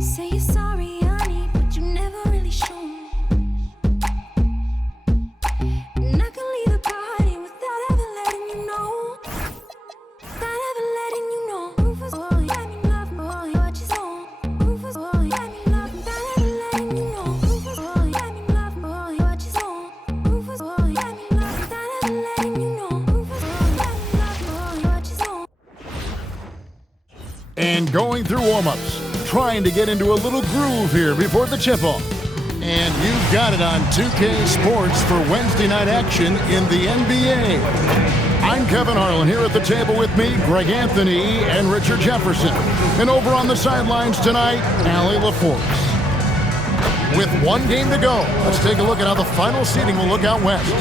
Say you're sorry, honey, but you never really show. And I can leave the party without ever letting you know. Without ever letting you know. Rufus, boy, let me love, boy, what you saw. Rufus, boy, let me love, without ever letting you know. Rufus, boy, let me love, boy, what you saw. Rufus, boy, let me love, without ever letting you know. Rufus, boy, let me love, boy, what you saw. And going through warm-ups, trying to get into a little groove here before the tip-off. And you've got it on 2K Sports for Wednesday night action in the NBA. I'm Kevin Harlan here at the table with me, Greg Anthony and Richard Jefferson. And over on the sidelines tonight, Allie LaForce. With one game to go, let's take a look at how the final seeding will look out west.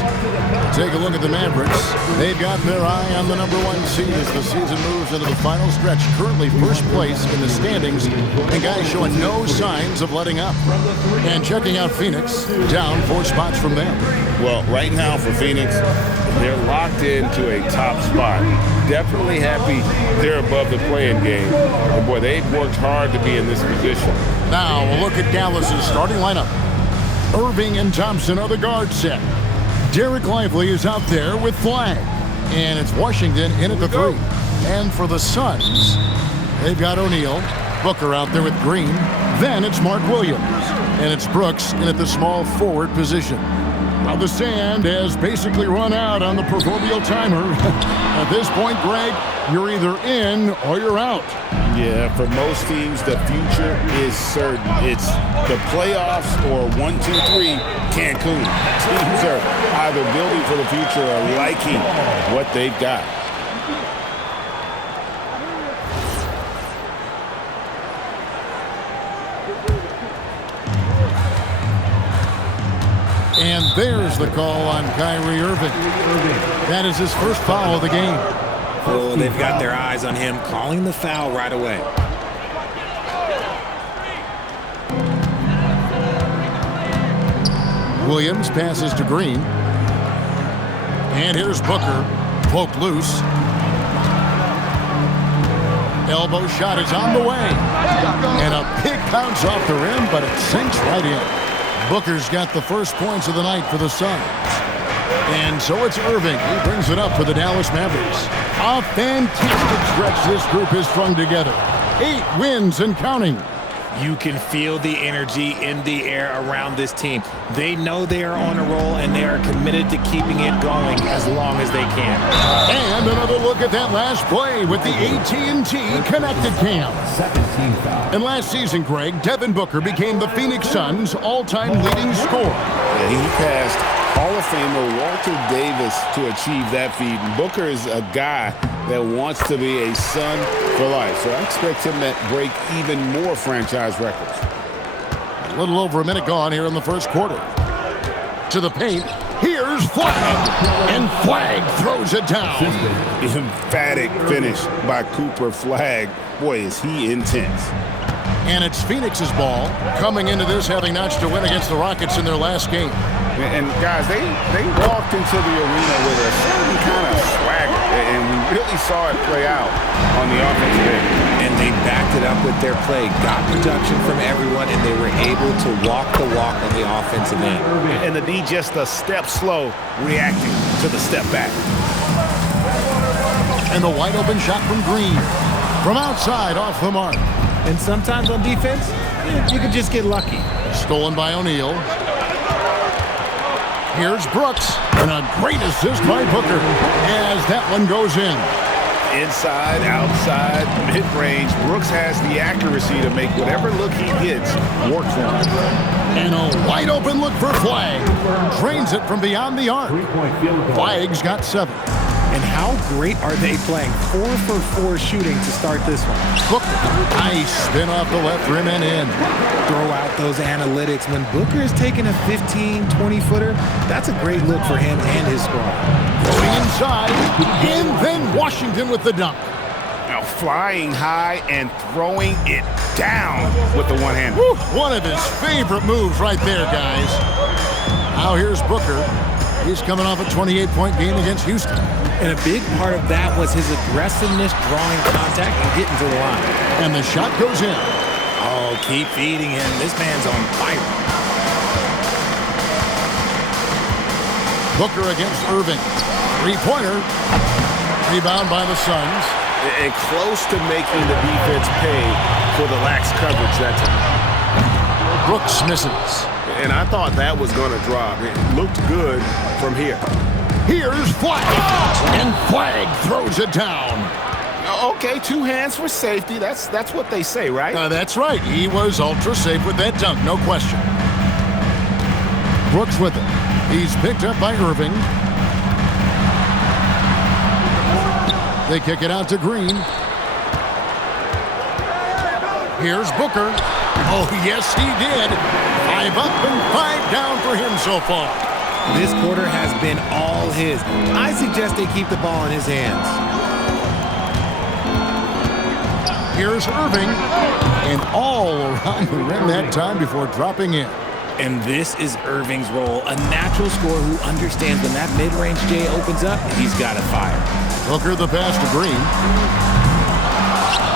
Take a look at the Mavericks. They've got their eye on the #1 seed as the season moves into the final stretch. Currently first place in the standings, and guys showing no signs of letting up. And checking out Phoenix, down 4 spots from them. Well, right now for Phoenix, they're locked into a top spot. Definitely happy they're above the play-in game. But boy, they've worked hard to be in this position. Now we'll look at Dallas's starting lineup. Irving and Thompson are the guard set. Derek Lively is out there with Flagg. And it's Washington in at the 3. And for the Suns, they've got O'Neal, Booker out there with Green. Then it's Mark Williams. And it's Brooks in at the small forward position. Well, the sand has basically run out on the proverbial timer. At this point, Greg, you're either in or you're out. Yeah, for most teams, the future is certain. It's the playoffs or 1, 2, 3, Cancun. Teams are either building for the future or liking what they've got. And there's the call on Kyrie Irving. That is his first foul of the game. Oh, they've got their eyes on him, calling the foul right away. Williams passes to Green. And here's Booker, poked loose. Elbow shot is on the way. And a big bounce off the rim, but it sinks right in. Booker's got the first points of the night for the Suns. And so it's Irving. He brings it up for the Dallas Mavericks. A fantastic stretch this group has strung together. 8 wins and counting. You can feel the energy in the air around this team. They know they are on a roll, and they are committed to keeping it going as long as they can. And another look at that last play with the AT&T Connected Cam. And last season, Greg, Devin Booker became the Phoenix Suns' all-time leading scorer. Yeah, he passed Hall of Famer Walter Davis to achieve that feat. Booker is a guy that wants to be a Sun for life, so I expect him to break even more franchise records. A little over a minute gone here in the first quarter. To the paint, here's Flagg, and Flagg throws it down. Emphatic finish by Cooper Flagg. Boy, is he intense. And it's Phoenix's ball, coming into this having notched a win against the Rockets in their last game. And guys, they walked into the arena with a certain kind of swagger, and we really saw it play out on the offensive end. And they backed it up with their play, got production from everyone, and they were able to walk the walk on the offensive end. And the D just a step slow, reacting to the step back. And the wide open shot from Green. From outside, off the mark. And sometimes on defense, you can just get lucky. Stolen by O'Neal. Here's Brooks, and a great assist by Booker as that one goes in. Inside, outside, mid-range, Brooks has the accuracy to make whatever look he gets work for him. And a wide open look for Flagg. Drains it from beyond the arc. Flagg's got 7. And how great are they playing? 4 for 4 shooting to start this one. Booker, nice spin off the left rim and in. Throw out those analytics. When Booker is taking a 15, 20-footer, that's a great look for him and his squad. Going inside, and then Washington with the dunk. Now flying high and throwing it down with the one-hand. One of his favorite moves right there, guys. Now here's Booker. He's coming off a 28-point game against Houston. And a big part of that was his aggressiveness, drawing contact and getting to the line. And the shot goes in. Oh, Oh, keep feeding him. This man's on fire. Booker against Irving. Three-pointer. Rebound by the Suns. And close to making the defense pay for the lax coverage that time. Brooks misses. And I thought that was going to drop. It looked good from here. Here's Flagg. And Flagg throws it down. Okay, 2 hands for safety. That's what they say, right? That's right. He was ultra safe with that dunk, no question. Brooks with it. He's picked up by Irving. They kick it out to Green. Here's Booker. Oh, yes, he did. 5 up and 5 down for him so far. This quarter has been all his. I suggest they keep the ball in his hands. Here's Irving. And all around the rim that time before dropping in. And this is Irving's role, a natural scorer who understands when that mid-range J opens up, he's got to fire. Booker the pass to Green.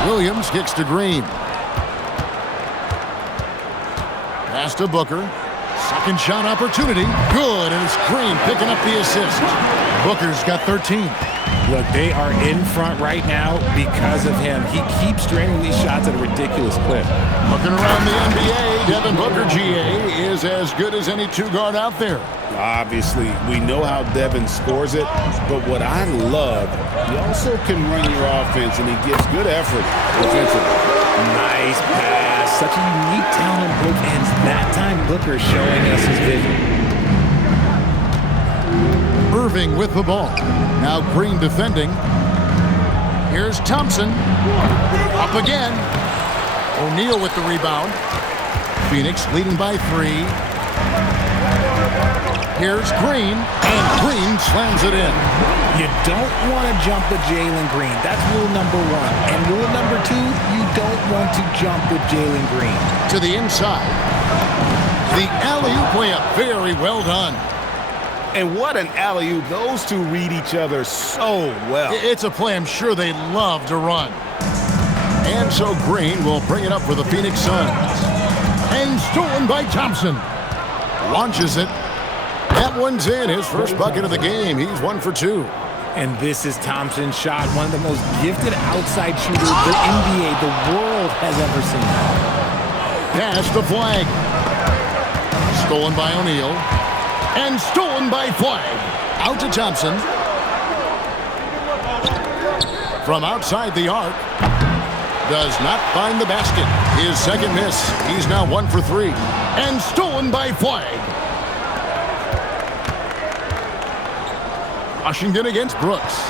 Williams kicks to Green. Pass to Booker. Second shot opportunity. Good, and it's Green picking up the assist. Booker's got 13. Look, they are in front right now because of him. He keeps draining these shots at a ridiculous clip. Looking around the NBA, Devin Booker, GA, is as good as any 2-guard out there. Obviously, we know how Devin scores it, but what I love, he also can run your offense, and he gives good effort defensively. Nice pass. Such a unique talent on both ends. That time, Booker showing us his vision. Irving with the ball. Now Green defending. Here's Thompson. Up again. O'Neal with the rebound. Phoenix leading by 3. Here's Green. And Green slams it in. You don't want to jump with Jalen Green. That's rule number 1. And rule number 2, you don't want to jump with Jalen Green. To the inside. The alley-oop layup. Very well done. And what an alley-oop. Those two read each other so well. It's a play I'm sure they love to run. And so Green will bring it up for the Phoenix Suns. And stolen by Thompson. Launches it. That one's in. His first bucket of the game. He's 1 for 2. And this is Thompson's shot. One of the most gifted outside shooters the NBA, the world has ever seen. Pass to Flagg. Stolen by O'Neal. And stolen by Flagg. Out to Thompson. From outside the arc. Does not find the basket. His second miss. He's now 1 for 3. And stolen by Flagg. Washington against Brooks.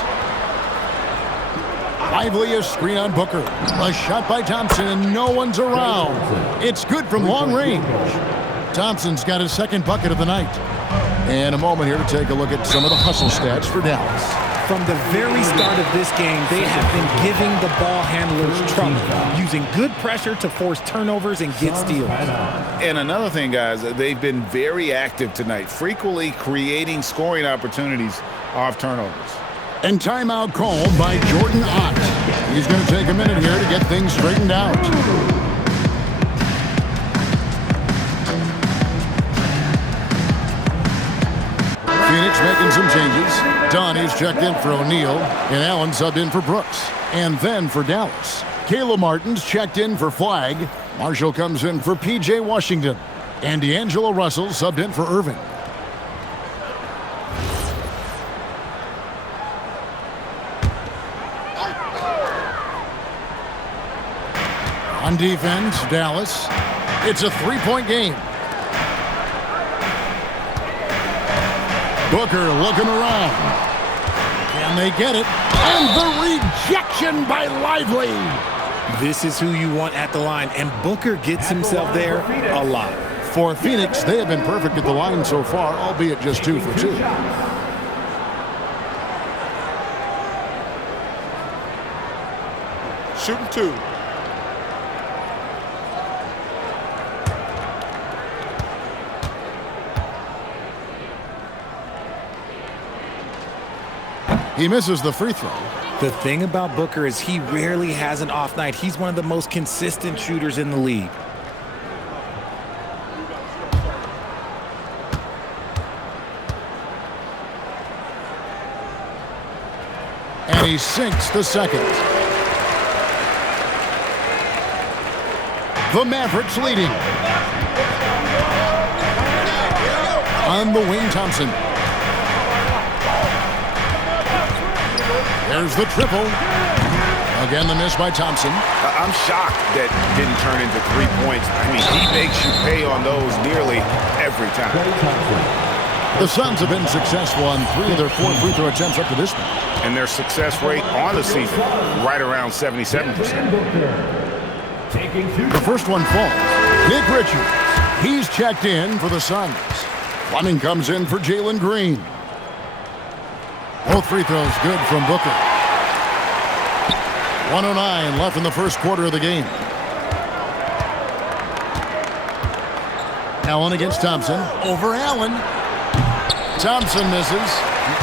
Liveliest screen on Booker. A shot by Thompson and no one's around. It's good from long range. Thompson's got his second bucket of the night. And a moment here to take a look at some of the hustle stats for Dallas. From the very start of this game, they have been giving the ball handlers trouble, using good pressure to force turnovers and get steals. And another thing, guys, they've been very active tonight, frequently creating scoring opportunities off turnovers. And timeout called by Jordan Ott. He's going to take a minute here to get things straightened out. Phoenix making some changes. Donnie's checked in for O'Neal, and Allen subbed in for Brooks. And then for Dallas, Caleb Martin's checked in for Flagg. Marshall comes in for P.J. Washington. And D'Angelo Russell subbed in for Irving. On defense, Dallas. It's a 3-point game. Booker looking around. Can they get it? And the rejection by Lively. This is who you want at the line, and Booker gets himself there a lot. For Phoenix, they have been perfect at the line so far, albeit just 2 for 2. Shooting 2. He misses the free throw. The thing about Booker is he rarely has an off night. He's one of the most consistent shooters in the league. And he sinks the second. The Mavericks leading. On the wing, Thompson. There's the triple. Again, the miss by Thompson. I'm shocked that didn't turn into 3 points. I mean, he makes you pay on those nearly every time. The Suns have been successful on 3 of their 4 free throw attempts up to this point. And their success rate on the season, right around 77%. The first one falls. Nick Richards. He's checked in for the Suns. Fleming comes in for Jalen Green. Both free throws good from Booker. 1:09 left in the first quarter of the game. Allen against Thompson. Over Allen. Thompson misses.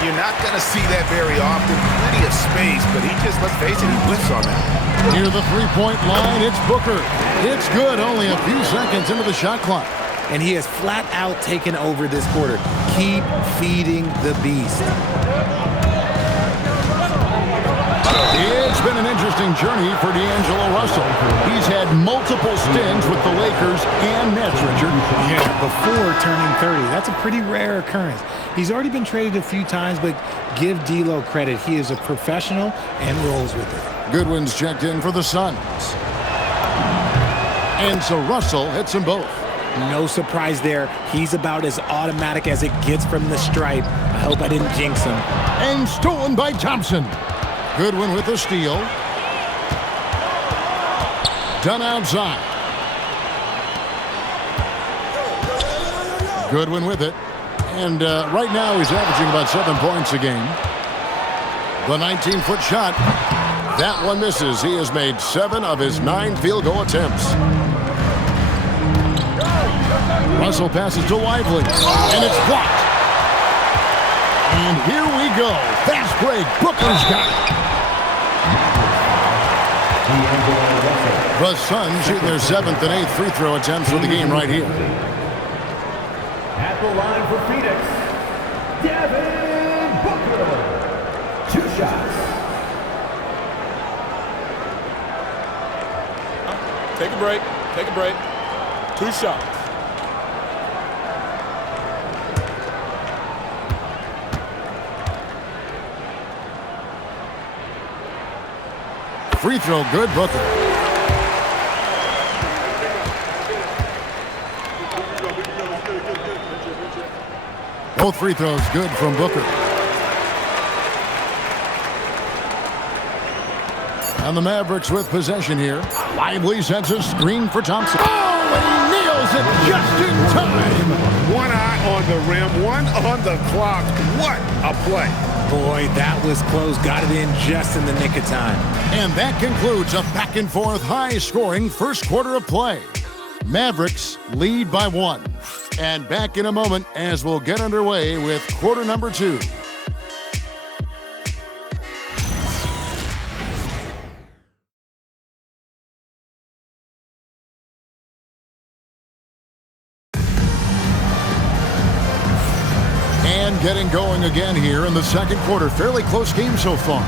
You're not going to see that very often. Plenty of space, but he just, let's face it, he whiffs on that. Near the three-point line, it's Booker. It's good, only a few seconds into the shot clock. And he has flat out taken over this quarter. Keep feeding the beast. It's been an interesting journey for D'Angelo Russell. He's had multiple stints with the Lakers and Nets, Richard. Yeah, before turning 30. That's a pretty rare occurrence. He's already been traded a few times, but give D'Lo credit. He is a professional and rolls with it. Goodwin's checked in for the Suns. And so Russell hits them both. No surprise there. He's about as automatic as it gets from the stripe. I hope I didn't jinx him. And stolen by Thompson. Goodwin with the steal. Done outside. Goodwin with it. And right now he's averaging about 7 points a game. The 19-foot shot. That one misses. He has made 7 of his 9 field goal attempts. Russell passes to Lively. And it's blocked. And here we go. Fast break. Booker's got it. The Suns shooting their 7th and 8th free throw attempts for the game right here. At the line for Phoenix, Devin Booker. 2 shots. Take a break. Take a break. 2 shots. Free throw good, Booker. Both free throws good from Booker. And the Mavericks with possession here. Lively sends a screen for Thompson. Oh, and he nails it just in time. One eye on the rim, one on the clock. What a play. Boy, that was close. Got it in just in the nick of time. And that concludes a back-and-forth, high-scoring first quarter of play. Mavericks lead by 1. And back in a moment as we'll get underway with quarter number 2. And getting going again here in the second quarter. Fairly close game so far.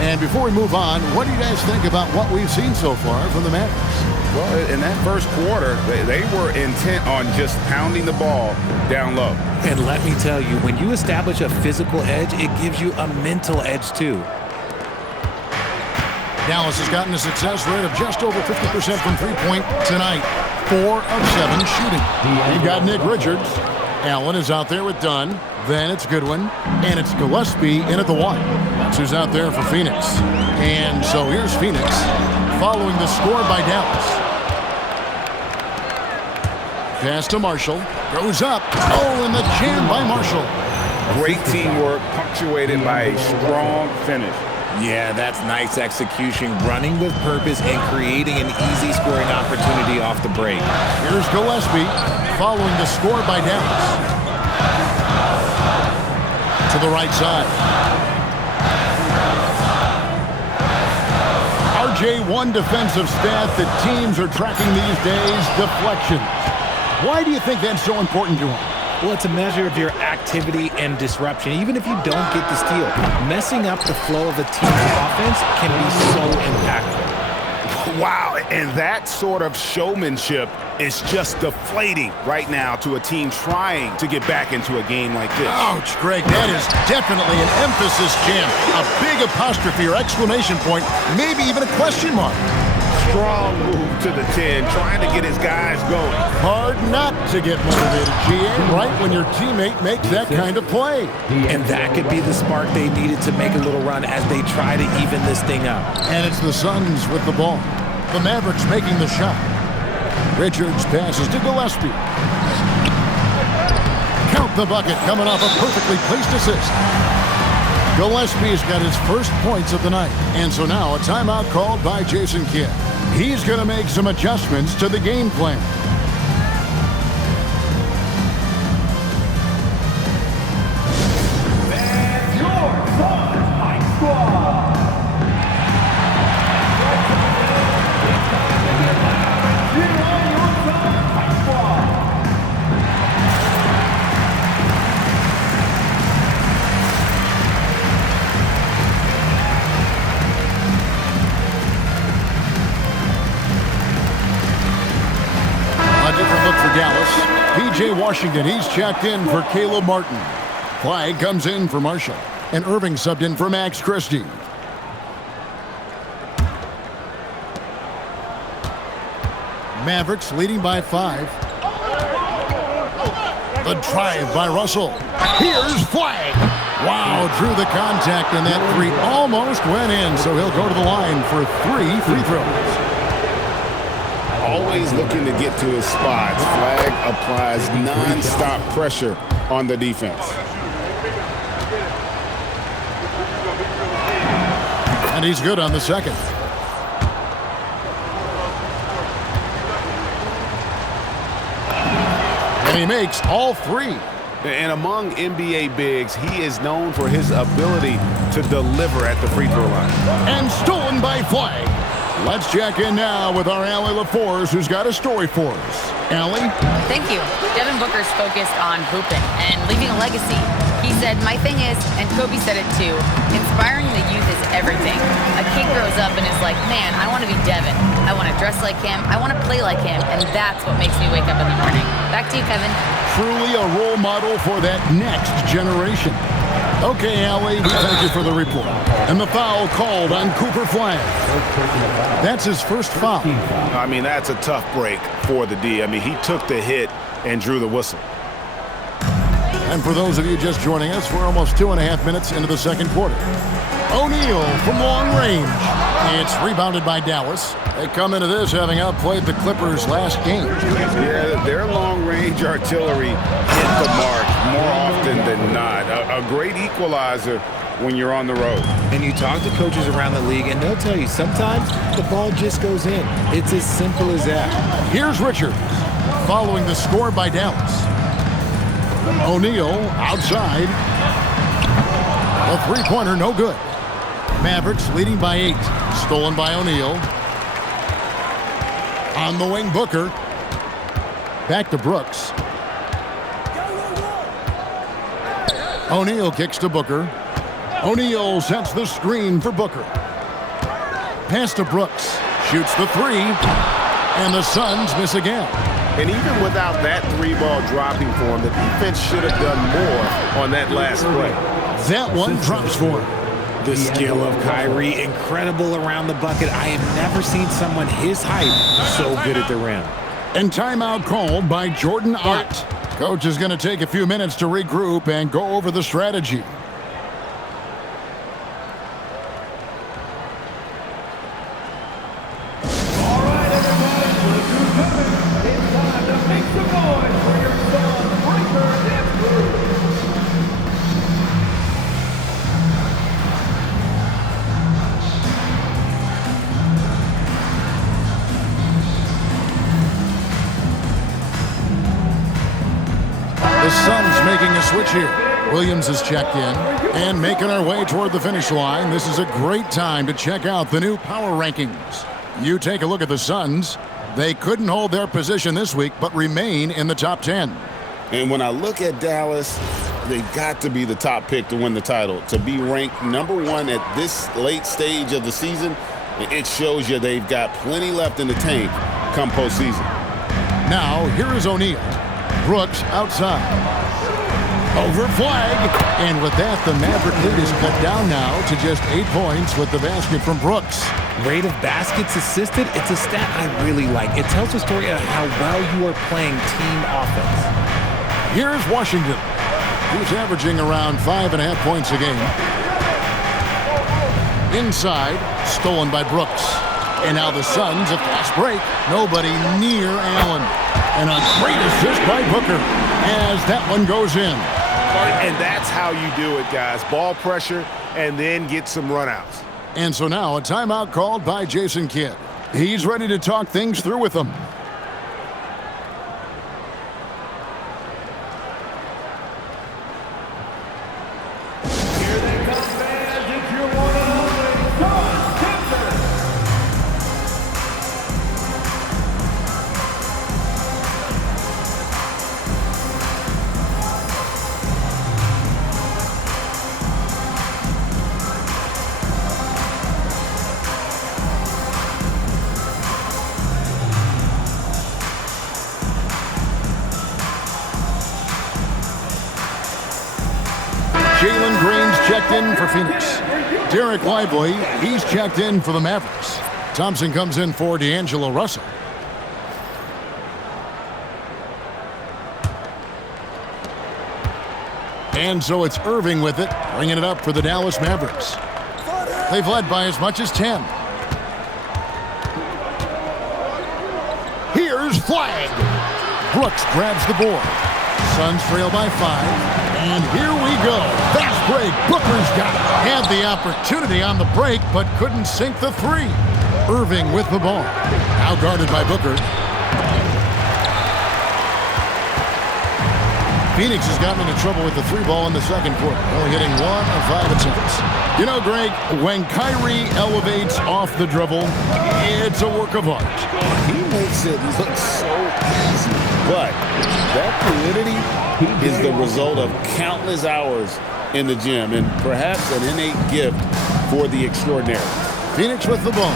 And before we move on, what do you guys think about what we've seen so far from the Mavericks? Well, in that first quarter, they were intent on just pounding the ball down low. And let me tell you, when you establish a physical edge, it gives you a mental edge too. Dallas has gotten a success rate of just over 50% from three-point tonight. 4 of 7 shooting. You've got Nick Richards. Allen is out there with Dunn. Then it's Goodwin. And it's Gillespie in at the 1. That's who's out there for Phoenix. And so here's Phoenix following the score by Dallas. Pass to Marshall. Goes up. Oh, and the jam by Marshall. Great teamwork punctuated by a strong finish. Yeah, that's nice execution, running with purpose and creating an easy scoring opportunity off the break. Here's Gillespie following the score by Dallas. To the right side. RJ, one defensive stat that teams are tracking these days, deflections. Why do you think that's so important to him? Well, it's a measure of your activity and disruption. Even if you don't get the steal, messing up the flow of a team's offense can be so impactful. Wow, and that sort of showmanship is just deflating right now to a team trying to get back into a game like this. Ouch, Greg, that is definitely an emphasis jam. A big apostrophe or exclamation point, maybe even a question mark. Strong move to the 10, trying to get his guys going. Hard not to get motivated, GA, right when your teammate makes that kind of play. And that could be the spark they needed to make a little run as they try to even this thing up. And it's the Suns with the ball. The Mavericks making the shot. Richards passes to Gillespie. Count the bucket coming off a perfectly placed assist. Gillespie's got his first points of the night. And so now a timeout called by Jason Kidd. He's going to make some adjustments to the game plan. And your Suns High Squad. For Dallas, P.J. Washington, he's checked in for Caleb Martin. Flagg comes in for Marshall, and Irving subbed in for Max Christie. Mavericks leading by 5. The drive by Russell. Here's Flagg. Wow, drew the contact, and that three almost went in, so he'll go to the line for 3 free throws. Always looking to get to his spots. Flagg applies non-stop pressure on the defense. And he's good on the second. And he makes all 3. And among NBA bigs, he is known for his ability to deliver at the free throw line. And stolen by Flagg. Let's check in now with our Allie LaForce, who's got a story for us. Allie? Thank you. Devin Booker's focused on hooping and leaving a legacy. He said, my thing is, and Kobe said it too, inspiring the youth is everything. A kid grows up and is like, man, I want to be Devin. I want to dress like him. I want to play like him. And that's what makes me wake up in the morning. Back to you, Kevin. Truly a role model for that next generation. Okay, Allie, we thank you for the report. And the foul called on Cooper Flagg. That's his first foul. I mean, that's a tough break for the D. I mean, he took the hit and drew the whistle. And for those of you just joining us, we're almost 2.5 minutes into the second quarter. O'Neal from long range. It's rebounded by Dallas. They come into this having outplayed the Clippers last game. Yeah, their long-range artillery hit the mark more often than not. A great equalizer when you're on the road. And you talk to coaches around the league, and they'll tell you sometimes the ball just goes in. It's as simple as that. Here's Richards following the score by Dallas. O'Neal outside. A three-pointer, no good. Mavericks leading by 8. Stolen by O'Neal. On the wing, Booker. Back to Brooks. O'Neal kicks to Booker. O'Neal sets the screen for Booker. Pass to Brooks. Shoots the 3. And the Suns miss again. And even without that 3-ball dropping for him, the defense should have done more on that last play. That one drops for him. The skill of Kyrie, incredible around the bucket. I have never seen someone his height so good at the rim. And timeout called by Jordan Ott. Coach is going to take a few minutes to regroup and go over the strategy. All right, everybody, it's time to make some noise for your Suns breaker dance crew. The Suns making a switch here. Williams is checked in and making our way toward the finish line. This is a great time to check out the new power rankings. You take a look at the Suns. They couldn't hold their position this week, but remain in the top 10. And when I look at Dallas, they got to be the top pick to win the title. To be ranked #1 at this late stage of the season, it shows you they've got plenty left in the tank come postseason. Now, here is O'Neal. Brooks outside. Over Flagg. And with that, the Maverick lead is cut down now to just 8 points with the basket from Brooks. Rate of baskets assisted, it's a stat I really like. It tells a story of how well you are playing team offense. Here's Washington. He's averaging around 5.5 points a game. Inside, stolen by Brooks. And now the Suns, a fast break. Nobody near Allen. And a great assist by Booker as that one goes in. And that's how you do it, guys. Ball pressure and then get some runouts. And so now a timeout called by Jason Kidd. He's ready to talk things through with them. Here they come, fans. It's your one and only John Kemper. Jalen Green's checked in for Phoenix. Derek Lively, he's checked in for the Mavericks. Thompson comes in for D'Angelo Russell. And so it's Irving with it, bringing it up for the Dallas Mavericks. They've led by as much as 10. Here's Flagg. Brooks grabs the board. Suns trail by 5. And here we go. Fast break. Booker's got it. Had the opportunity on the break, but couldn't sink the 3. Irving with the ball. Now guarded by Booker. Phoenix has gotten into trouble with the 3 ball in the second quarter, only hitting 1 of 5 attempts. You know, Greg, when Kyrie elevates off the dribble, it's a work of art. He makes it look so easy, but that fluidity is the result of countless hours in the gym and perhaps an innate gift for the extraordinary. Phoenix with the ball,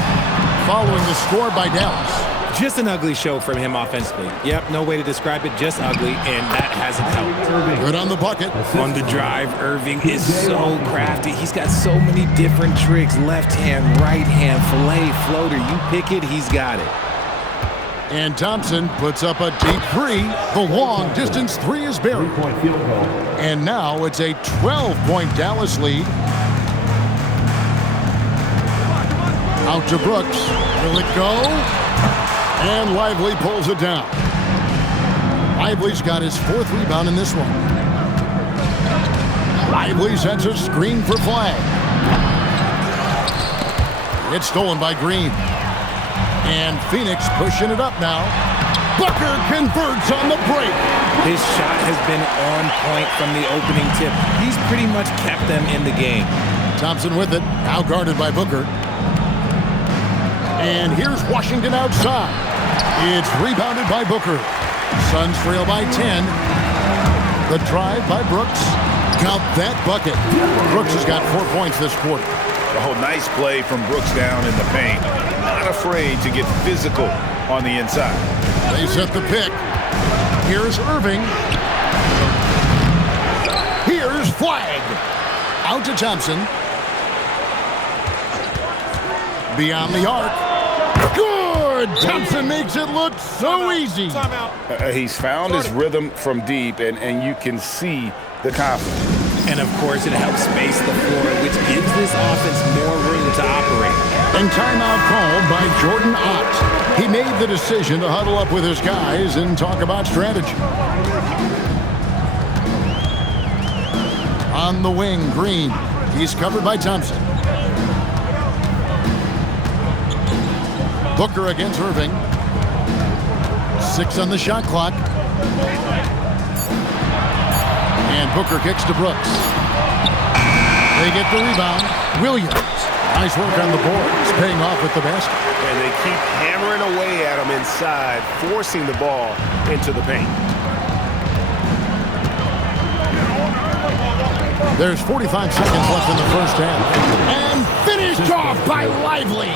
following the score by Dallas. Just an ugly show from him offensively. Yep, no way to describe it, just ugly, and that hasn't helped. Good on the bucket. On the drive, Irving is so crafty. He's got so many different tricks. Left hand, right hand, fillet, floater. You pick it, he's got it. And Thompson puts up a deep 3. The long distance 3 is buried. And now it's a 12-point Dallas lead. Out to Brooks. Will it go? And Lively pulls it down. Lively's got his 4th rebound in this one. Lively sets a screen for Flagg. It's stolen by Green. And Phoenix pushing it up now. Booker converts on the break. His shot has been on point from the opening tip. He's pretty much kept them in the game. Thompson with it, now guarded by Booker. And here's Washington outside. It's rebounded by Booker. Suns trail by 10. The drive by Brooks. Count that bucket. Brooks has got 4 points this quarter. Oh, nice play from Brooks down in the paint. Not afraid to get physical on the inside. They set the pick. Here's Irving. Here's Flagg. Out to Thompson. Beyond the arc. Good! Thompson makes it look so easy. He's found his rhythm from deep, and you can see the confidence. And, of course, it helps space the floor, which gives this offense more room to operate. And timeout called by Jordan Ott. He made the decision to huddle up with his guys and talk about strategy. On the wing, Green. He's covered by Thompson. Booker against Irving. 6 on the shot clock. And Booker kicks to Brooks. They get the rebound. Williams. Nice work on the boards, paying off with the basket. And they keep hammering away at him inside, forcing the ball into the paint. There's 45 seconds left in the first half. And finished off by Lively.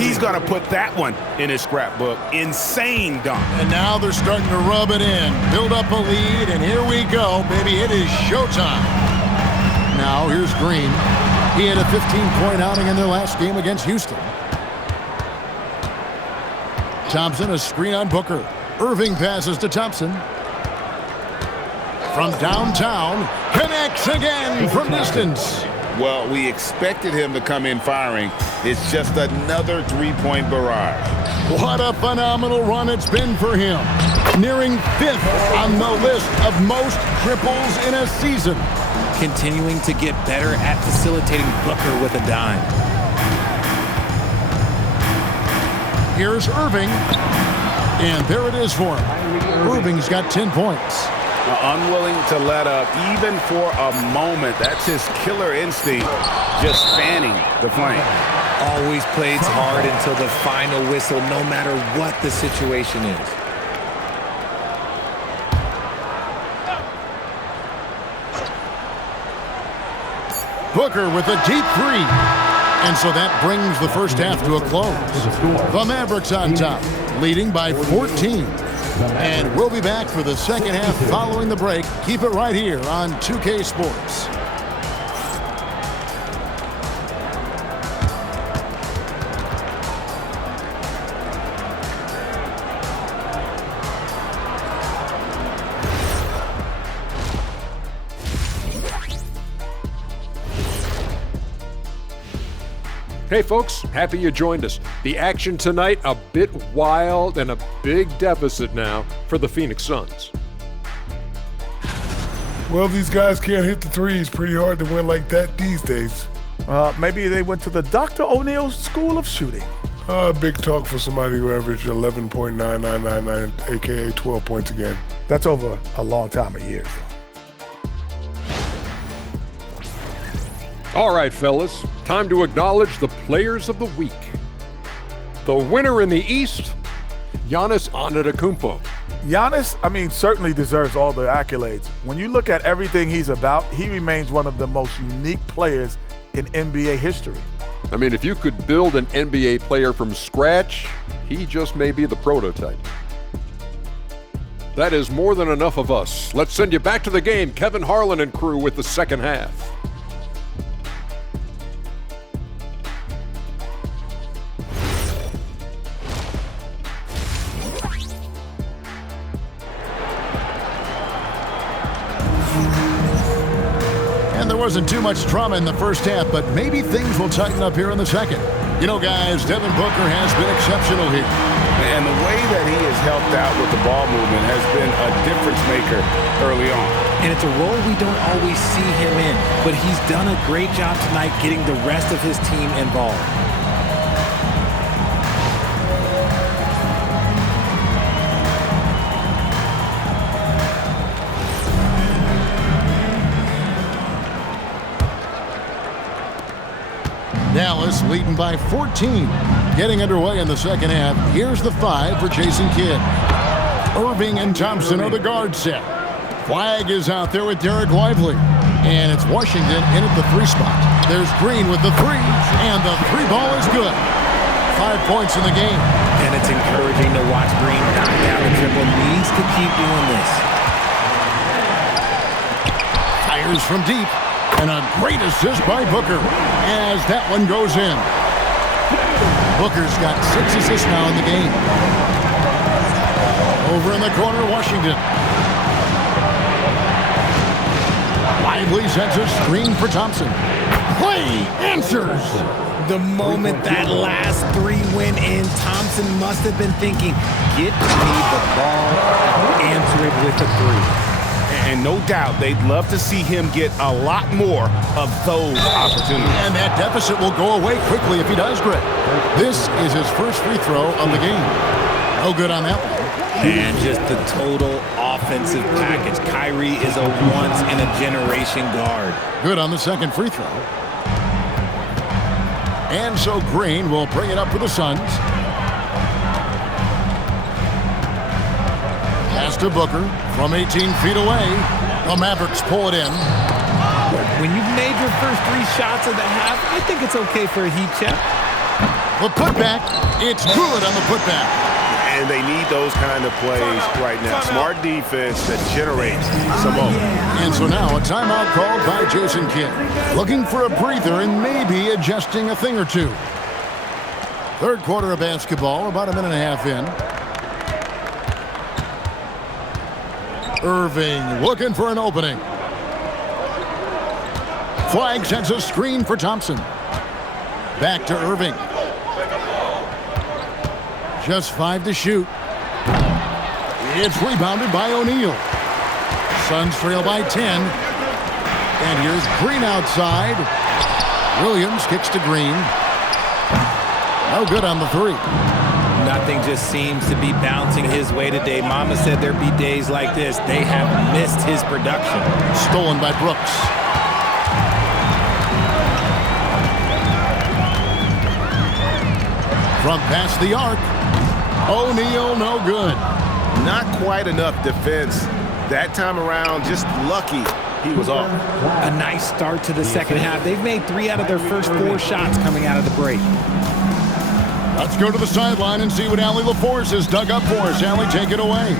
He's going to put that one in his scrapbook. Insane dunk. And now they're starting to rub it in, build up a lead, and here we go, baby. It is showtime. Now here's Green. He had a 15-point outing in their last game against Houston. Thompson, a screen on Booker. Irving passes to Thompson. From downtown, connects again from distance. Well, we expected him to come in firing. It's just another three-point barrage. What a phenomenal run it's been for him. Nearing 5th on the list of most triples in a season. Continuing to get better at facilitating Booker with a dime. Here's Irving. And there it is for him. Irving's got 10 points. Unwilling to let up even for a moment. That's his killer instinct, just fanning the flame. Always plays hard until the final whistle, no matter what the situation is. Booker with a deep three. And so that brings the first half to a close. The Mavericks on top, leading by 14. And we'll be back for the second half following the break. Keep it right here on 2K Sports. Hey folks, happy you joined us. The action tonight, a bit wild and a big deficit now for the Phoenix Suns. Well, these guys can't hit the threes. Pretty hard to win like that these days. Maybe they went to the Dr. O'Neil School of Shooting. Big talk for somebody who averaged 11.9999, a.k.a. 12 points a game. That's over a long time of years. All right, fellas, time to acknowledge the players of the week. The winner in the East, Giannis Antetokounmpo. Giannis, certainly deserves all the accolades. When you look at everything he's about, he remains one of the most unique players in NBA history. If you could build an NBA player from scratch, he just may be the prototype. That is more than enough of us. Let's send you back to the game, Kevin Harlan and crew with the second half. There wasn't too much drama in the first half, but maybe things will tighten up here in the second. You know, guys, Devin Booker has been exceptional here. And the way that he has helped out with the ball movement has been a difference maker early on. And it's a role we don't always see him in, but he's done a great job tonight getting the rest of his team involved. Dallas leading by 14. Getting underway in the second half. Here's the 5 for Jason Kidd. Irving and Thompson are the guard set. Flagg is out there with Derek Lively. And it's Washington in at the 3 spot. There's Green with the 3. And the 3 ball is good. 5 points in the game. And it's encouraging to watch Green knock down the triple. Needs to keep doing this. Fires from deep. And a great assist by Booker as that one goes in. Booker's got 6 assists now in the game. Over in the corner, Washington. Lively sets a screen for Thompson. Klay answers. The moment that last 3 went in, Thompson must have been thinking, get me the ball, answer it with a 3. And no doubt they'd love to see him get a lot more of those opportunities. And that deficit will go away quickly if he does, Greg. This is his first free throw of the game. No good on that one. And just the total offensive package. Kyrie is a once-in-a-generation guard. Good on the second free throw. And so Green will bring it up for the Suns. Pass to Booker from 18 feet away. The Mavericks pull it in. When you've made your first 3 shots of the half, I think it's okay for a heat check. The putback, it's good on the putback. And they need those kind of plays right now. Smart defense that generates some moments. And so now a timeout called by Jason Kidd. Looking for a breather and maybe adjusting a thing or two. Third quarter of basketball, about a minute and a half in. Irving looking for an opening. Flagg sends a screen for Thompson. Back to Irving. Just 5 to shoot. It's rebounded by O'Neal. Suns trail by 10. And here's Green outside. Williams kicks to Green. No good on the 3. Nothing just seems to be bouncing his way today. Mama said there'd be days like this. They have missed his production. Stolen by Brooks. From past the arc. O'Neal, no good. Not quite enough defense. That time around, just lucky he was off. A nice start to the second half. They've made 3 out of their first 4 shots coming out of the break. Let's go to the sideline and see what Allie LaForce has dug up for us. Allie, take it away.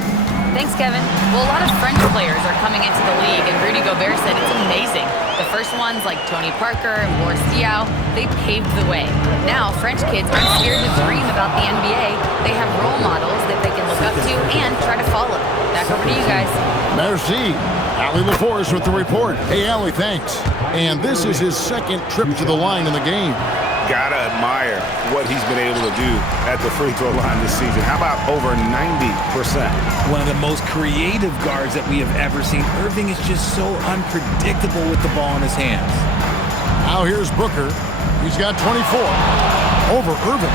Thanks, Kevin. Well, a lot of French players are coming into the league, and Rudy Gobert said it's amazing. The first ones, like Tony Parker and Boris Diaw, they paved the way. Now, French kids aren't scared to dream about the NBA. They have role models that they can look up to and try to follow. Back over to you guys. Merci. Allie LaForce with the report. Hey, Allie, thanks. And this is his second trip to the line in the game. Gotta admire what he's been able to do at the free throw line this season. How about over 90%? One of the most creative guards that we have ever seen. Irving is just so unpredictable with the ball in his hands. Now here's Booker. He's got 24 over Irving.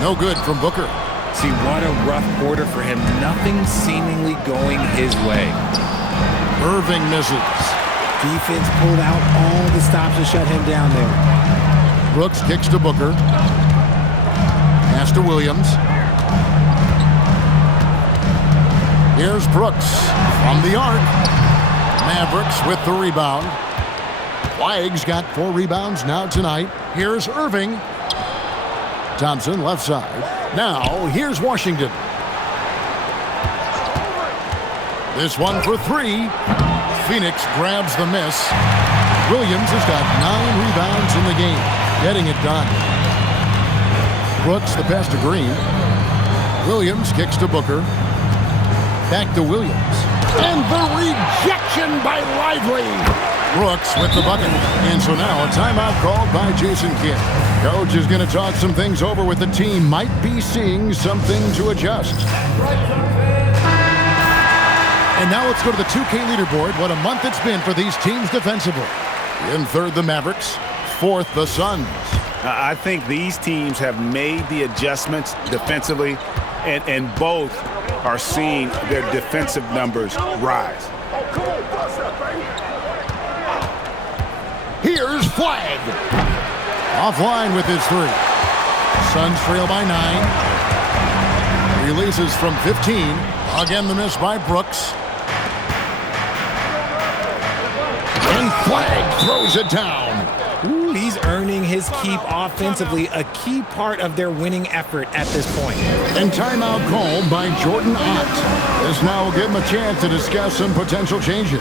No good from Booker. See, what a rough quarter for him. Nothing seemingly going his way. Irving misses. Defense pulled out all the stops to shut him down there. Brooks kicks to Booker. Pass to Williams. Here's Brooks from the arc. Mavericks with the rebound. Flagg's got 4 rebounds now tonight. Here's Irving. Thompson left side. Now here's Washington. This one for 3. Phoenix grabs the miss. Williams has got 9 rebounds in the game, getting it done. Brooks the pass to Green. Williams kicks to Booker. Back to Williams. And the rejection by Lively. Brooks with the bucket. And so now a timeout called by Jason Kidd. Coach is going to talk some things over with the team. Might be seeing something to adjust. And now let's go to the 2K leaderboard. What a month it's been for these teams defensively. In third, the Mavericks. Fourth, the Suns. I think these teams have made the adjustments defensively, and both are seeing their defensive numbers rise. Here's Flagg. Offline with his 3. Suns trail by 9. Releases from 15. Again, the miss by Brooks. And Flagg throws it down. Ooh, he's earning his keep offensively, a key part of their winning effort at this point. And timeout called by Jordan Ott. This now will give him a chance to discuss some potential changes.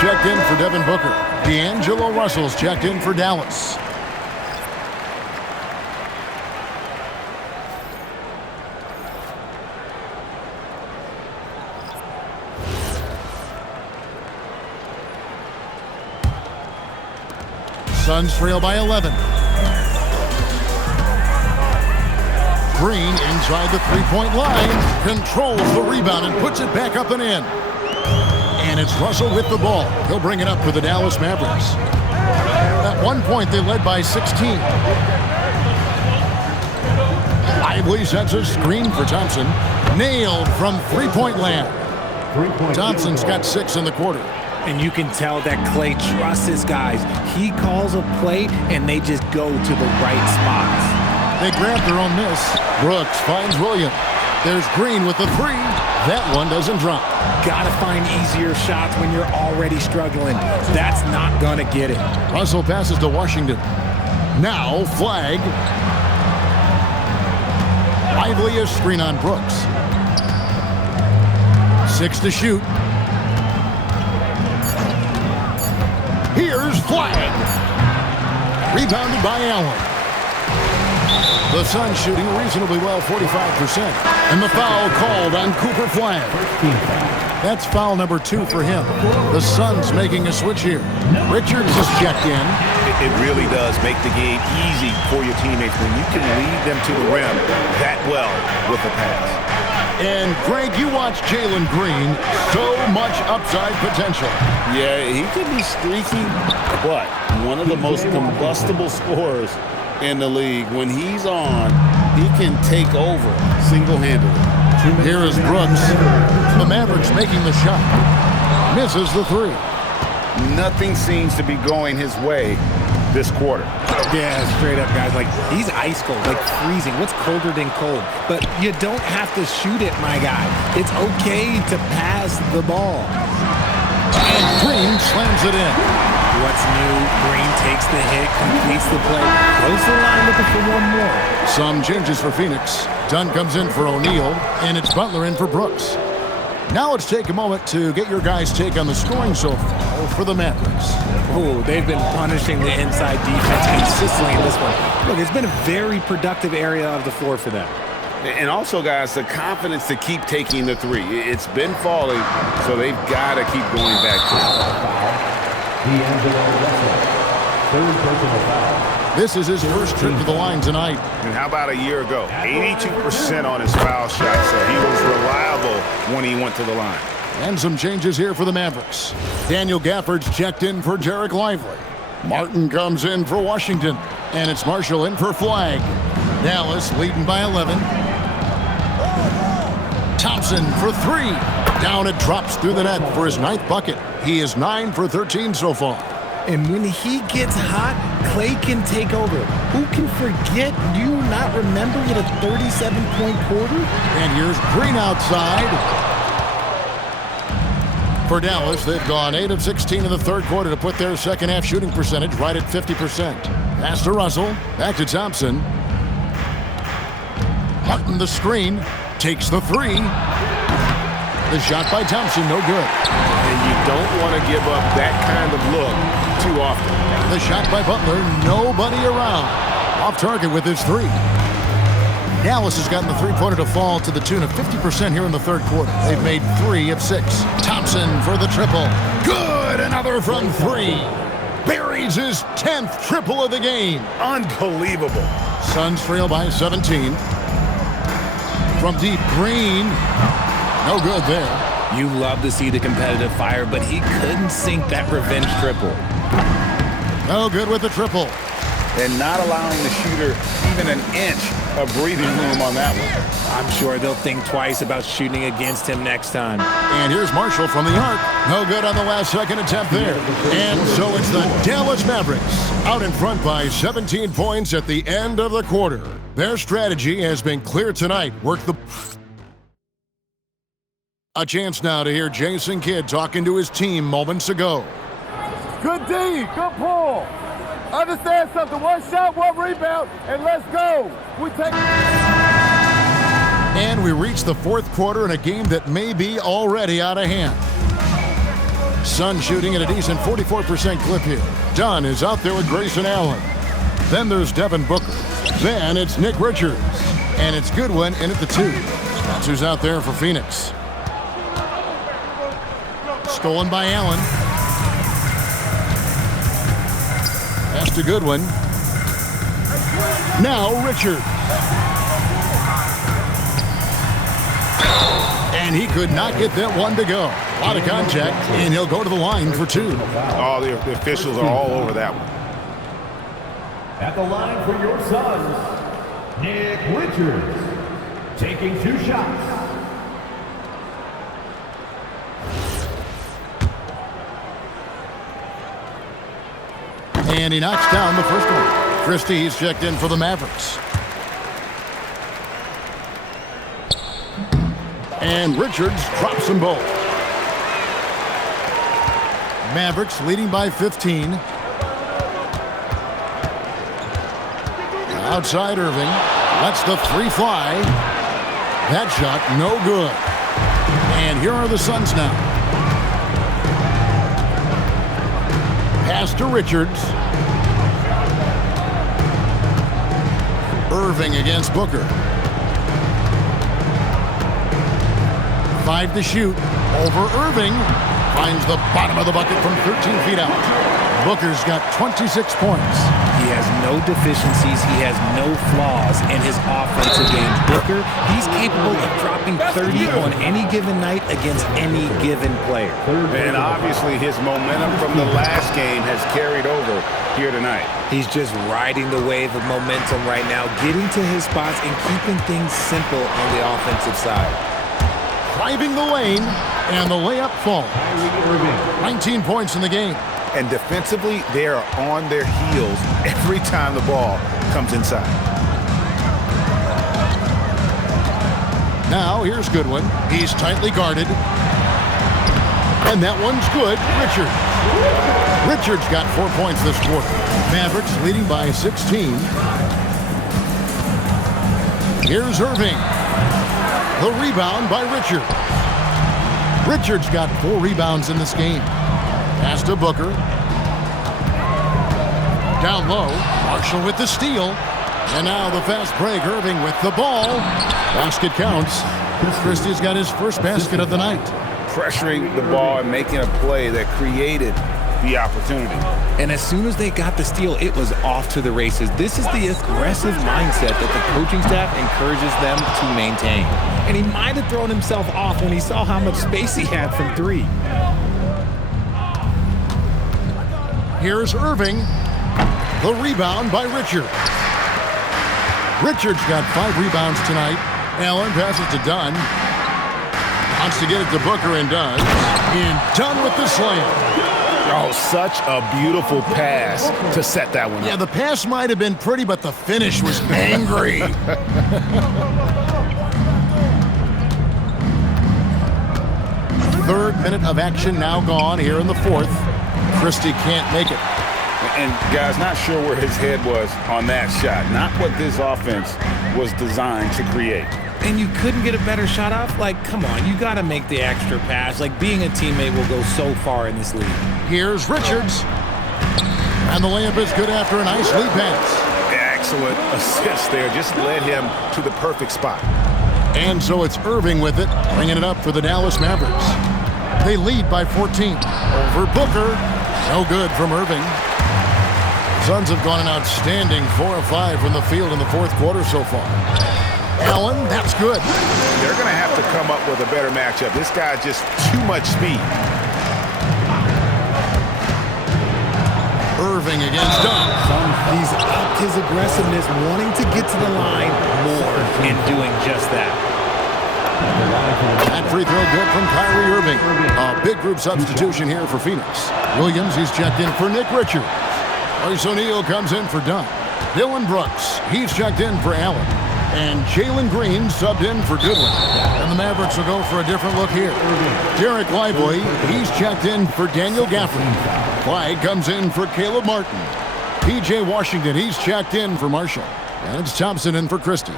Checked in for Devin Booker. D'Angelo Russell's checked in for Dallas. Suns trail by 11. Green inside the three-point line, controls the rebound and puts it back up and in. And it's Russell with the ball. He'll bring it up for the Dallas Mavericks. At one point, they led by 16. Lively sets a screen for Thompson. Nailed from three-point land. Thompson's got 6 in the quarter. And you can tell that Klay trusts his guys. He calls a play, and they just go to the right spots. They grab their own miss. Brooks finds Williams. There's Green with the 3. That one doesn't drop. Gotta find easier shots when you're already struggling. That's not gonna get it. Russell passes to Washington. Now Flagg. Lively a screen on Brooks. 6 to shoot. Here's Flagg. Rebounded by Allen. The Suns shooting reasonably well, 45%. And the foul called on Cooper Flagg. That's foul number 2 for him. The Suns making a switch here. Richards is checked in. It really does make the game easy for your teammates when you can lead them to the rim that well with a pass. And Greg, you watch Jalen Green. So much upside potential. Yeah, he could be streaky, but one of the most combustible scorers in the league. When he's on, he can take over single-handedly. Here is Brooks. The Mavericks making the shot. Misses the 3. Nothing seems to be going his way this quarter. Yeah, straight up, guys. Like, he's ice cold, like freezing. What's colder than cold? But you don't have to shoot it, my guy. It's okay to pass the ball. And Green slams it in. What's new? Green takes the hit, completes the play, goes to the line looking for one more. Some changes for Phoenix. Dunn comes in for O'Neal, and it's Butler in for Brooks. Now let's take a moment to get your guys' take on the scoring so far for the Mavericks. Oh, they've been punishing the inside defense consistently in this one. Look, it's been a very productive area of the floor for them. And also, guys, the confidence to keep taking the 3. It's been falling, so they've got to keep going back to it. This is his first trip to the line tonight. And how about a year ago? 82% on his foul shot, so he was reliable when he went to the line. And some changes here for the Mavericks. Daniel Gafford's checked in for Derek Lively. Martin comes in for Washington. And it's Marshall in for Flagg. Dallas leading by 11. Thompson for 3. Down it drops through the net for his 9th bucket. He is 9 for 13 so far. And when he gets hot, Klay can take over. Who can forget? Do you not remember with a 37-point quarter? And here's Green outside. For Dallas, they've gone 8 of 16 in the third quarter to put their second half shooting percentage right at 50%. Pass to Russell, back to Thompson. Martin the screen, takes the 3. The shot by Thompson, no good. And you don't want to give up that kind of look too often. The shot by Butler, nobody around. Off target with his 3. Dallas has gotten the three-pointer to fall to the tune of 50% here in the third quarter. They've made 3 of 6. Thompson for the triple. Good, another from 3. Buries his 10th triple of the game. Unbelievable. Suns trail by 17. From deep, Green. No good there. You love to see the competitive fire, but he couldn't sink that revenge triple. No good with the triple. And not allowing the shooter even an inch of breathing room on that one. I'm sure they'll think twice about shooting against him next time. And here's Marshall from the arc. No good on the last second attempt there. And so it's the Dallas Mavericks out in front by 17 points at the end of the quarter. Their strategy has been clear tonight. A chance now to hear Jason Kidd talking to his team moments ago. Good D, good pull. Understand something, 1 shot, 1 rebound, and let's go. And we reach the fourth quarter in a game that may be already out of hand. Suns shooting at a decent 44% clip here. Dunn is out there with Grayson Allen. Then there's Devin Booker. Then it's Nick Richards. And it's Goodwin in at the 2. That's who's out there for Phoenix. Stolen by Allen. Pass Past a good one. Now Richard. And he could not get that one to go. A lot of contact, and he'll go to the line for 2. Oh, the officials are all over that one. At the line for your sons, Nick Richards, taking 2 shots. And he knocks down the first one. Christie's checked in for the Mavericks. And Richards drops them both. Mavericks leading by 15. Outside Irving. Lets the 3 fly. That shot no good. And here are the Suns now. Pass to Richards. Irving against Booker. 5 to shoot. Over Irving. Finds the bottom of the bucket from 13 feet out. Booker's got 26 points. He has no deficiencies. He has no flaws in his offensive game. Booker, he's capable of dropping 30 on any given night against any given player. And obviously his momentum from the last game has carried over here tonight. He's just riding the wave of momentum right now, getting to his spots and keeping things simple on the offensive side. Driving the lane, and the layup falls. 19 points in the game. And defensively, they are on their heels every time the ball comes inside. Now, here's Goodwin. He's tightly guarded. And that one's good. Richards got 4 points this quarter. Mavericks leading by 16. Here's Irving. The rebound by Richards. Richards got 4 rebounds in this game. Pass to Booker. Down low. Marshall with the steal. And now the fast break. Irving with the ball. Basket counts. Christie's got his first basket of the night. Pressuring the ball and making a play that created the opportunity. And as soon as they got the steal, it was off to the races. This is the aggressive mindset that the coaching staff encourages them to maintain. And he might have thrown himself off when he saw how much space he had from 3. Here's Irving. The rebound by Richards. Richards got 5 rebounds tonight. Allen passes to Dunn. Wants to get it to Booker and does. And Dunn with the slam. Oh, such a beautiful pass to set that one up. Yeah, the pass might have been pretty, but the finish was angry. Third minute of action now gone here in the fourth. Christie can't make it. And guys, not sure where his head was on that shot. Not what this offense was designed to create. And you couldn't get a better shot off? Like, come on, you got to make the extra pass. Like, being a teammate will go so far in this league. Here's Richards. And the layup is good after a nice lead pass. Excellent assist there. Just led him to the perfect spot. And so it's Irving with it, bringing it up for the Dallas Mavericks. They lead by 14. Over Booker. No good from Irving. Suns have gone an outstanding 4 of 5 from the field in the fourth quarter so far. Allen, that's good. They're going to have to come up with a better matchup. This guy just too much speed. Irving against Dunn. He's upped his aggressiveness, wanting to get to the line more and doing just that. That free throw good from Kyrie Irving. A big group substitution here for Phoenix. Williams, he's checked in for Nick Richards. Royce O'Neal comes in for Dunn. Dylan Brooks, he's checked in for Allen. And Jalen Green subbed in for Goodwin. And the Mavericks will go for a different look here. Derek Lively, he's checked in for Daniel Gafford. Flagg comes in for Caleb Martin. P.J. Washington, he's checked in for Marshall. And it's Thompson in for Christie.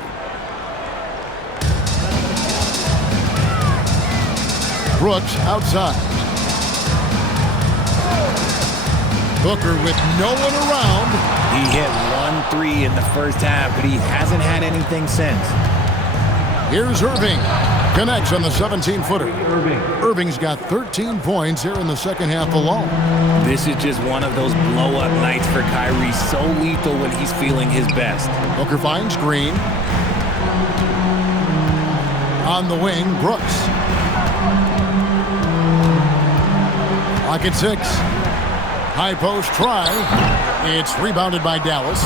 Brooks outside. Booker with no one around. He hit 1 3 in the first half, but he hasn't had anything since. Here's Irving. Connects on the 17-footer. Irving's got 13 points here in the second half alone. This is just one of those blow-up nights for Kyrie, so lethal when he's feeling his best. Booker finds Green. On the wing, Brooks. Clock at 6. High post try. It's rebounded by Dallas.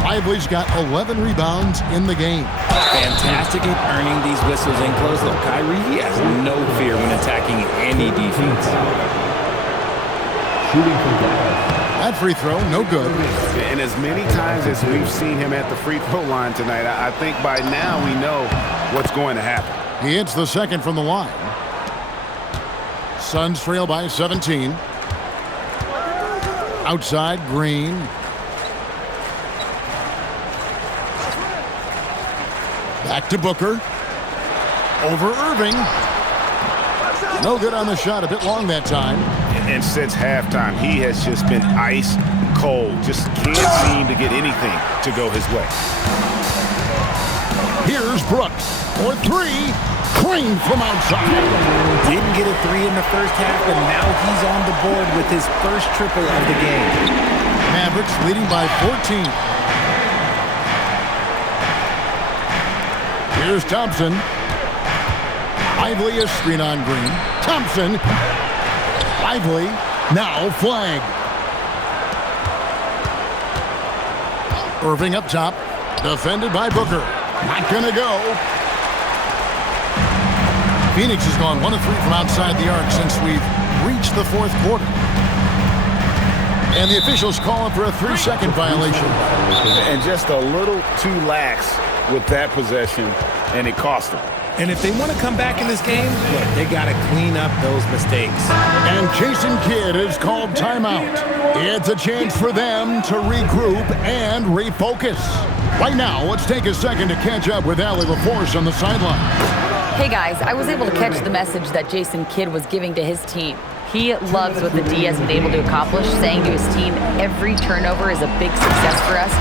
Lively's got 11 rebounds in the game. Fantastic at earning these whistles in close. Look, Kyrie, he has no fear when attacking any defense. That free throw, no good. And as many times as we've seen him at the free throw line tonight, I think by now we know what's going to happen. He hits the second from the line. Suns trail by 17. Outside, Green. Back to Booker. Over Irving. No good on the shot. A bit long that time. And since halftime, he has just been ice cold. Just can't seem to get anything to go his way. Here's Brooks for 3. Green from outside. Didn't get a 3 in the first half, but now he's on the board with his first triple of the game. Mavericks leading by 14. Here's Thompson. Lively is screen on Green. Thompson. Lively. Now Flagg. Irving up top. Defended by Booker. Not gonna go. Phoenix has gone 1 of 3 from outside the arc since we've reached the fourth quarter. And the officials calling for a 3-second violation. And just a little too lax with that possession, and it cost them. And if they want to come back in this game, look, they got to clean up those mistakes. And Jason Kidd is called timeout. It's a chance for them to regroup and refocus. Right now, let's take a second to catch up with Allie LaForce on the sideline. Hey guys, I was able to catch the message that Jason Kidd was giving to his team. He loves what the D has been able to accomplish, saying to his team, every turnover is a big success for us.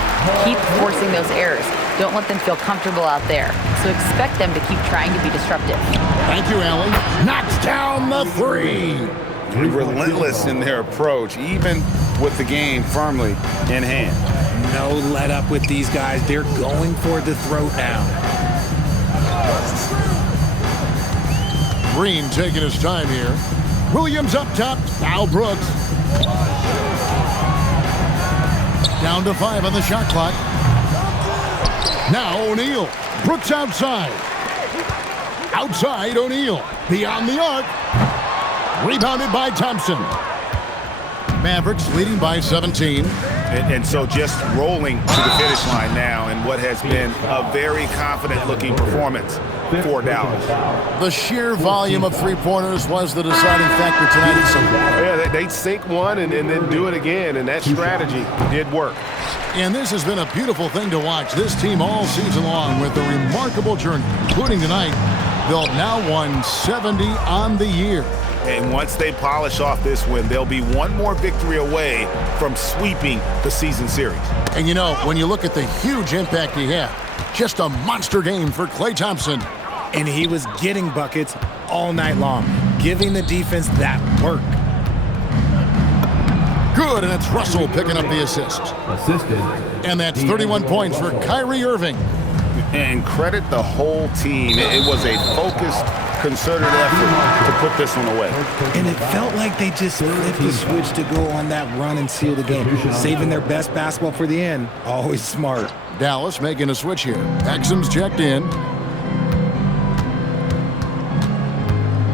Keep forcing those errors. Don't let them feel comfortable out there. So expect them to keep trying to be disruptive. Thank you, Allie. Knocks down the 3. Relentless in their approach, even with the game firmly in hand. No let up with these guys. They're going for the throat now. Green taking his time here. Williams up top. Now Brooks. Down to 5 on the shot clock. Now O'Neal. Brooks outside. Outside O'Neal. Beyond the arc. Rebounded by Thompson. Mavericks leading by 17. And so just rolling to the finish line now in what has been a very confident-looking performance for Dallas. The sheer volume of three-pointers was the deciding factor tonight. Yeah, they'd sink one and then do it again, and that strategy did work. And this has been a beautiful thing to watch. This team all season long with a remarkable journey, including tonight. They'll now won 70 on the year. And once they polish off this win, they'll be one more victory away from sweeping the season series. And you know, when you look at the huge impact he had, just a monster game for Klay Thompson. And he was getting buckets all night long, giving the defense that work. Good, and it's Russell picking up the assist. And that's 31 points for Kyrie Irving. And credit the whole team. It was a focused, concerted effort to put this one away. And it felt like they just flipped the switch to go on that run and seal the game. Saving their best basketball for the end. Always smart. Dallas making a switch here. Exum's checked in.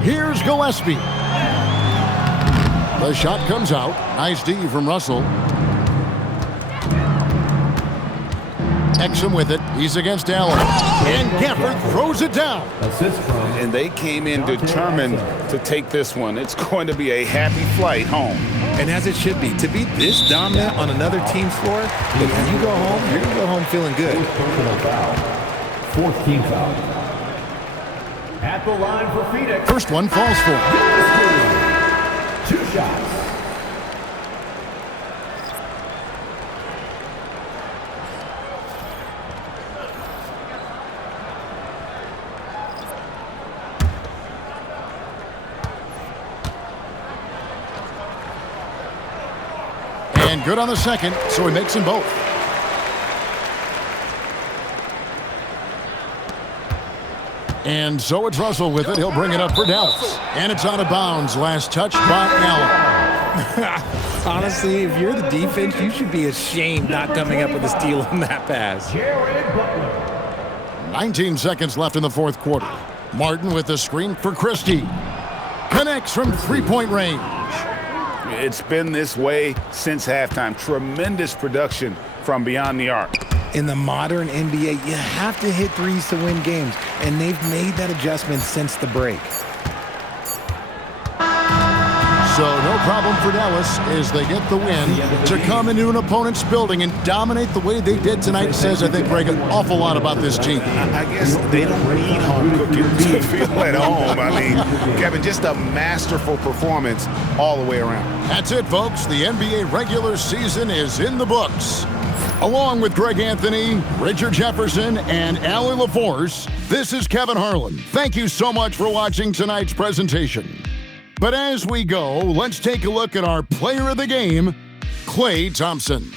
Here's Gillespie. The shot comes out. Nice D from Russell. Exum with it. He's against Allen. And Gafford throws it down. And they came in determined to take this one. It's going to be a happy flight home. And as it should be. To be this dominant on another team's floor, look, when you go home, you're going to go home feeling good. Fourth team foul. At the line for Phoenix. First one falls for. 2 shots. And good on the second, so he makes them both. And so it's Russell with it. He'll bring it up for Dallas. And it's out of bounds. Last touch by Allen. Honestly, if you're the defense, you should be ashamed not coming up with a steal on that pass. 19 seconds left in the fourth quarter. Martin with the screen for Christie. Connects from three-point range. It's been this way since halftime. Tremendous production from beyond the arc. In the modern NBA, you have to hit threes to win games, and they've made that adjustment since the break. So no problem for Dallas as they get the win. To come into an opponent's building and dominate the way they did tonight says, I think, Greg, an awful lot about this team. I guess they don't need home cooking to feel at home. I mean, Kevin, just a masterful performance all the way around. That's it, folks. The NBA regular season is in the books. Along with Greg Anthony, Richard Jefferson, and Allie LaForce, this is Kevin Harlan. Thank you so much for watching tonight's presentation. But as we go, let's take a look at our player of the game, Klay Thompson.